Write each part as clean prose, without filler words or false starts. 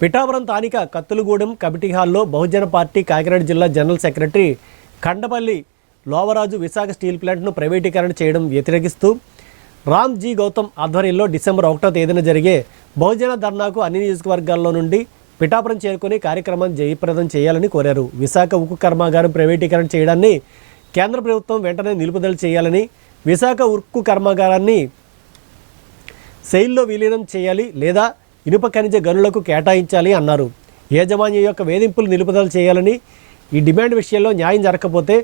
పిఠాపురం స్థానిక కత్తులగూడెం కమిటీ హాల్లో బహుజన పార్టీ కాకినాడ జిల్లా general secretary Khandapalli Lovaraju Visakha steel ప్లాంట్ను ప్రైవేటీకరణ చేయడం వ్యతిరేకిస్తూ రామ్ జీ గౌతమ్ ఆధ్వర్యంలో డిసెంబర్ 1వ తేదీన జరిగే బహుజన ధర్నాకు అన్ని నియోజకవర్గాల్లో నుండి పిఠాపురం చేరుకుని కార్యక్రమాన్ని జయప్రదం చేయాలని కోరారు. విశాఖ ఉక్కు కర్మాగారం ప్రైవేటీకరణ చేయడాన్ని కేంద్ర ప్రభుత్వం వెంటనే నిలుపుదల చేయాలని, విశాఖ ఉక్కు కర్మాగారాన్ని సెయిల్లో విలీనం చేయాలి లేదా ఇనుప ఖనిజ గనులకు కేటాయించాలి అన్నారు. యాజమాన్యం యొక్క వేధింపులు నిలుపుదల చేయాలని, ఈ డిమాండ్ విషయంలో న్యాయం జరగకపోతే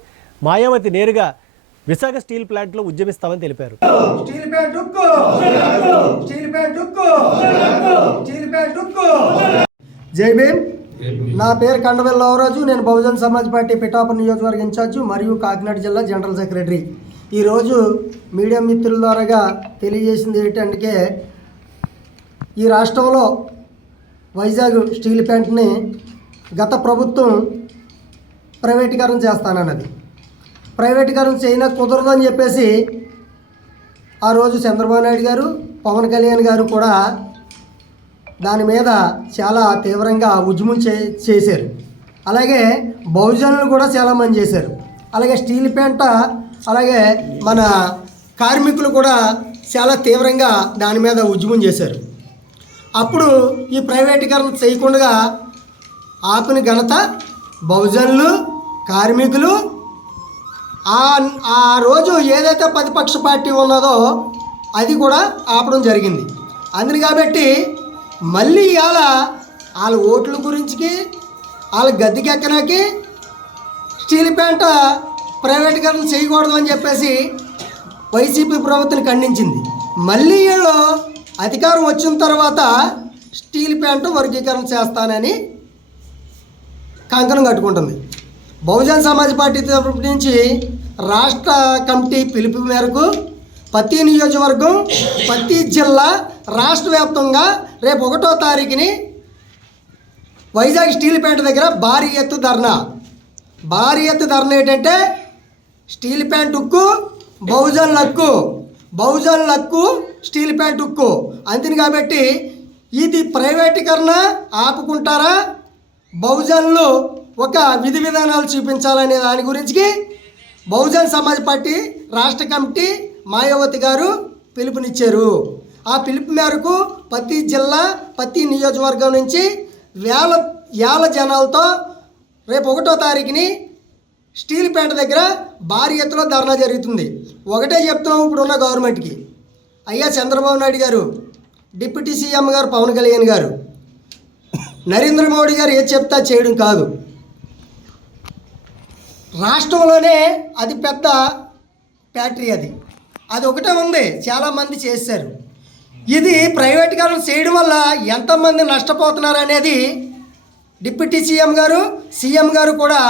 మాయావతి నేరుగా విశాఖ స్టీల్ ప్లాంట్లో ఉద్యమిస్తామని తెలిపారు. జై భీమ్. నా పేరు కండవెల్ లోవరాజు. నేను బహుజన్ సమాజ్ పార్టీ పిఠాపురం నియోజకవర్గ ఇన్ఛార్జు మరియు కాకినాడ జిల్లా జనరల్ సెక్రటరీ. ఈరోజు మీడియా మిత్రుల ద్వారాగా తెలియజేసింది ఏంటంటే, ఈ రాష్ట్రంలో వైజాగ్ స్టీల్ ప్లాంట్ని గత ప్రభుత్వం ప్రైవేటీకరణ చేస్తానన్నది. ప్రైవేటీకరణ చేయన కుదరదని చెప్పేసి ఆ రోజు చంద్రబాబు నాయుడు గారు, పవన్ కళ్యాణ్ గారు కూడా దాని మీద చాలా తీవ్రంగా ఉద్యమం చేశారు. అలాగే బహుజనులు కూడా చాలామంది చేశారు. అలాగే స్టీల్ ప్లాంట్, అలాగే మన కార్మికులు కూడా చాలా తీవ్రంగా దాని మీద ఉద్యమం చేశారు. అప్పుడు ఈ ప్రైవేటీకరణ చేయకుండా ఆపిన ఘనత బహుజనులు, కార్మికులు. ఆ రోజు ఏదైతే ప్రతిపక్ష పార్టీ ఉన్నదో అది కూడా ఆపడం జరిగింది. అందుని కాబట్టి మళ్ళీ ఇవాళ వాళ్ళ ఓట్ల గురించి, వాళ్ళ గద్దెకెక్కడానికి స్టీల్ ప్లాంట్ ప్రైవేటీకరణ చేయకూడదు అని చెప్పేసి వైసీపీ ప్రభుత్వం ఖండించింది. మళ్ళీ వీళ్ళు అధికారం వచ్చిన తర్వాత స్టీల్ ప్లాంట్ వర్గీకరణ చేస్తానని కంకణం కట్టుకుంటుంది. బహుజన్ సమాజ్ పార్టీ తరపు నుంచి రాష్ట్ర కమిటీ పిలుపు మేరకు ప్రతి నియోజకవర్గం, ప్రతి జిల్లా, రాష్ట్ర వ్యాప్తంగా రేపు 1వ తారీఖుని వైజాగ్ స్టీల్ ప్లాంట్ దగ్గర భారీ ఎత్తు ధర్నా ఏంటంటే, స్టీల్ ప్లాంట్ ఉక్కు బహుజనుల హక్కు, బహుజనుల హక్కు స్టీల్ ప్లాంట్ ఉక్కు. అంతేని కాబట్టి ఇది ప్రైవేటీకరణ ఆపుకుంటారా, బహుజనులు ఒక విధి విధానాలు చూపించాలనే దాని గురించి బహుజన్ సమాజ్ పార్టీ రాష్ట్ర కమిటీ మాయావతి గారు పిలుపునిచ్చారు. ఆ పిలుపు మేరకు ప్రతి జిల్లా, ప్రతి నియోజకవర్గం నుంచి వేల జనాలతో రేపు 1వ తారీఖుని స్టీల్ ప్లాంట్ దగ్గర భారీ ఎత్తులో ధర్నా జరుగుతుంది. ఒకటే చెప్తున్నాం ఇప్పుడున్న గవర్నమెంట్కి, అయ్యా చంద్రబాబు నాయుడు గారు, డిప్యూటీ సీఎం గారు పవన్ కళ్యాణ్ గారు, నరేంద్ర మోడీ గారు ఏది చెప్తా చేయడం కాదు. రాష్ట్రంలోనే అది పెద్ద ఫ్యాక్టరీ, అది ఒకటే ఉంది, చాలామంది చేశారు. ఇది ప్రైవేటీకరణ చేయడం వల్ల ఎంతమంది నష్టపోతున్నారు అనేది డిప్యూటీ సీఎం గారు, సీఎం గారు కూడా